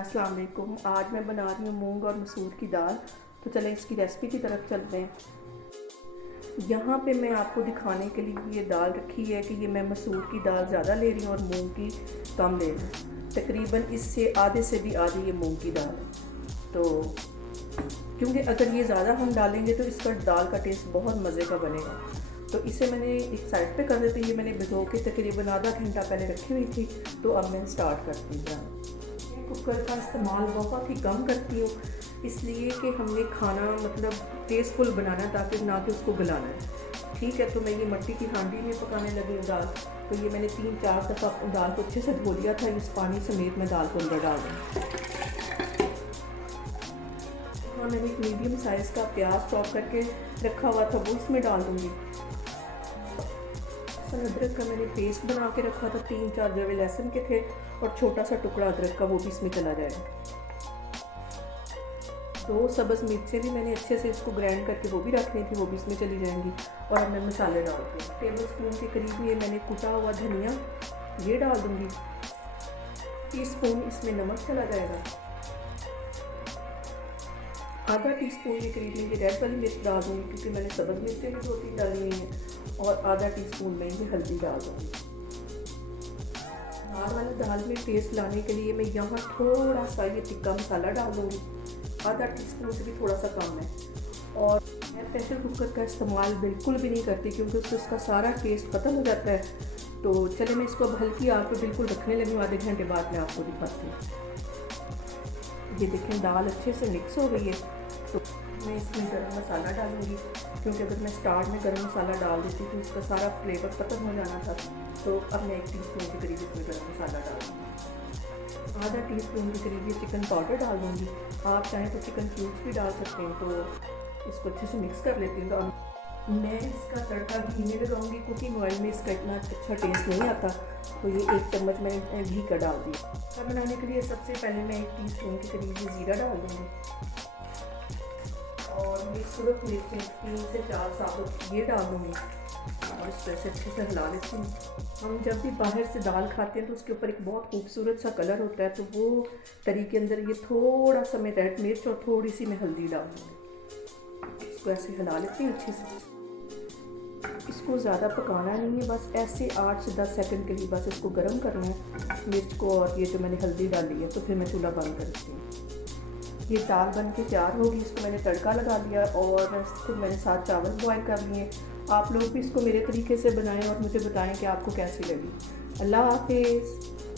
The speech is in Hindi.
अस्सलाम वालेकुम। आज मैं बना रही हूँ मूंग और मसूर की दाल। तो चलें इसकी रेसिपी की तरफ चलते हैं। यहाँ पे मैं आपको दिखाने के लिए ये दाल रखी है कि ये मैं मसूर की दाल ज़्यादा ले रही हूँ और मूंग की कम ले रही हूँ। तकरीबन इससे आधे से भी आधी ये मूंग की दाल है। तो क्योंकि अगर ये ज़्यादा हम डालेंगे तो इसका दाल का टेस्ट बहुत मज़े का बनेगा। तो इसे मैंने एक साइड पे कर देती, ये मैंने भिगो के तकरीबन आधा घंटा पहले रखी हुई थी। तो अब मैं स्टार्ट करती हूँ। कुकर का इस्तेमाल बहुत ही कम करती हूँ, इसलिए कि हमने खाना मतलब टेस्टफुल बनाना है, ताकि ना कि उसको गलाना है। ठीक है, तो मैं ये मिट्टी की हांडी में पकाने लगी हूँ दाल। तो ये मैंने 3-4 दफ़ा दाल को अच्छे से धो लिया था। इस पानी समेत मैं दाल को अंदर डाल दूँ। हाँ, मैंने एक मीडियम साइज़ का प्याज चॉप करके रखा हुआ था, वो इसमें डाल दूँगी। अदरक का मैंने पेस्ट बना के रखा था, 3-4 जवे लहसुन के थे और छोटा सा टुकड़ा अदरक का, वो भी इसमें चला जाएगा। 2 सब्ज़ मिर्चें भी मैंने अच्छे से इसको ग्राइंड करके वो भी रखनी थी, वो भी इसमें चली जाएंगी। और अब मैं मसाले डालती हूँ। टेबल स्पून के करीब ये मैंने कुटा हुआ धनिया ये डाल दूँगी। टीस्पून इसमें नमक चला जाएगा। आधा टीस्पून के करीब में ये रेड वाली मिर्च डाल दूँगी, क्योंकि मैंने सब्ज़ मिर्चें भी 2-3 डाली हुई हैं। और आधा टीस्पून में ये हल्दी डाल दूँगी। दाल वाली दाल में टेस्ट लाने के लिए मैं यहाँ थोड़ा सा ये टिक्का मसाला डाल दूँगी। आधा टीस्पून से भी थोड़ा सा कम है। और मैं प्रेशर कुकर का इस्तेमाल बिल्कुल भी नहीं करती, क्योंकि उससे उसका सारा टेस्ट ख़त्म हो जाता है। तो चले मैं इसको अब हल्की आंच पे बिल्कुल रखने लगी हूँ। आधे घंटे बाद मैं आपको दिखाती हूँ। ये देखें दाल अच्छे से मिक्स हो गई है। तो मैं इसमें गरम मसाला डालूँगी, क्योंकि अगर मैं स्टार्ट में गरम मसाला डाल देती तो इसका सारा फ्लेवर ख़त्म हो जाना था। तो अब मैं 1 टीस्पून के करीब इसमें गरम मसाला डालूँगी। आधा टीस्पून के करीब ये चिकन पाउडर डाल दूँगी। आप चाहें तो चिकन क्यूब्स भी डाल सकते हैं। तो इसको अच्छे से मिक्स कर लेती हूँ। तो मैं इसका तड़का घी में लगाऊंगी, कुकिंग ऑयल में इसका इतना अच्छा टेस्ट नहीं आता। तो ये 1 चम्मच मैंने घी का डाल दिया। तड़का बनाने के लिए सबसे पहले मैं 1 टीस्पून के करीब ये ज़ीरा डाल दूँगी। और ये सूरत मिर्चें 3 से 4 साबुत ये डाल दूँगी। और इस तरह से अच्छे से हिला लेती हूँ। हम जब भी बाहर से दाल खाते हैं तो उसके ऊपर एक बहुत खूबसूरत सा कलर होता है, तो वो तरी के अंदर ये थोड़ा सा मैं रेड मिर्च और थोड़ी सी मैं हल्दी डाल दूँगी। इसको ऐसे हिला लेती हूँ अच्छे से। इसको ज़्यादा पकाना नहीं है, बस ऐसे 8 से 10 सेकंड के लिए बस इसको गर्म करना है मिर्च को। और ये जो मैंने हल्दी डाली है, तो फिर मैं चूल्हा बंद कर देती हूँ। ये दाल बन के तैयार होगी। इसको मैंने तड़का लगा दिया और फिर मैंने 7 चावल बॉयल कर लिए। आप लोग भी इसको मेरे तरीके से बनाएं और मुझे बताएं कि आपको कैसी लगी। अल्लाह हाफिज़।